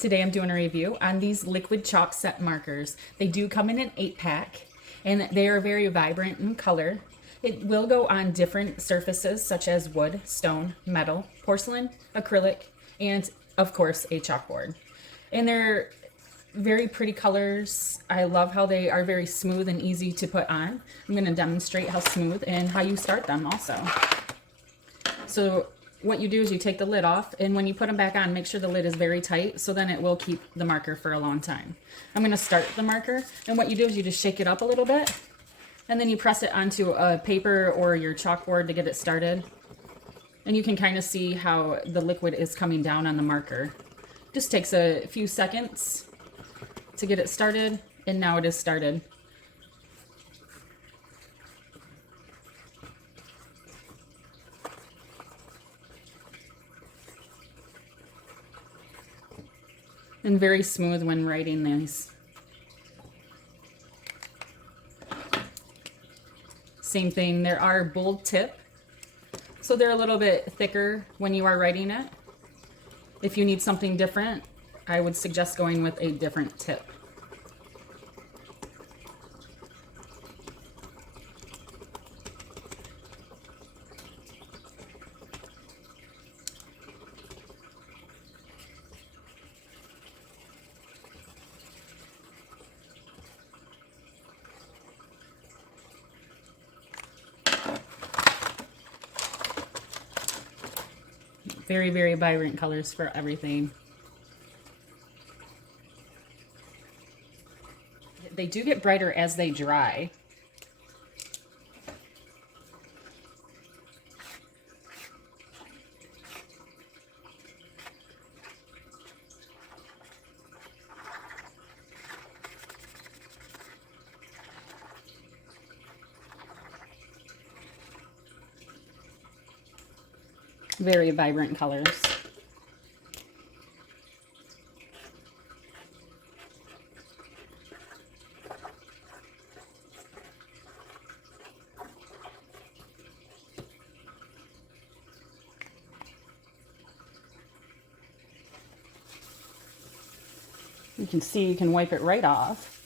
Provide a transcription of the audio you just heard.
Today I'm doing a review on these liquid chalk set markers. They do come in an 8-pack and they are very vibrant in color. It will go on different surfaces such as wood, stone, metal, porcelain, acrylic, and of course a chalkboard. And they're very pretty colors. I love how they are very smooth and easy to put on. I'm going to demonstrate how smooth and how you start them also. So what you do is you take the lid off, and when you put them back on, make sure the lid is very tight so then it will keep the marker for a long time. I'm going to start the marker, and what you do is you just shake it up a little bit, and then you press it onto a paper or your chalkboard to get it started. And you can kind of see how the liquid is coming down on the marker. Just takes a few seconds to get it started, and now it is started. And very smooth when writing these. Same thing, there are bold tip, so they're a little bit thicker when you are writing it. If you need something different, I would suggest going with a different tip. Very, very vibrant colors for everything. They do get brighter as they dry. Very vibrant colors. You can see you can wipe it right off.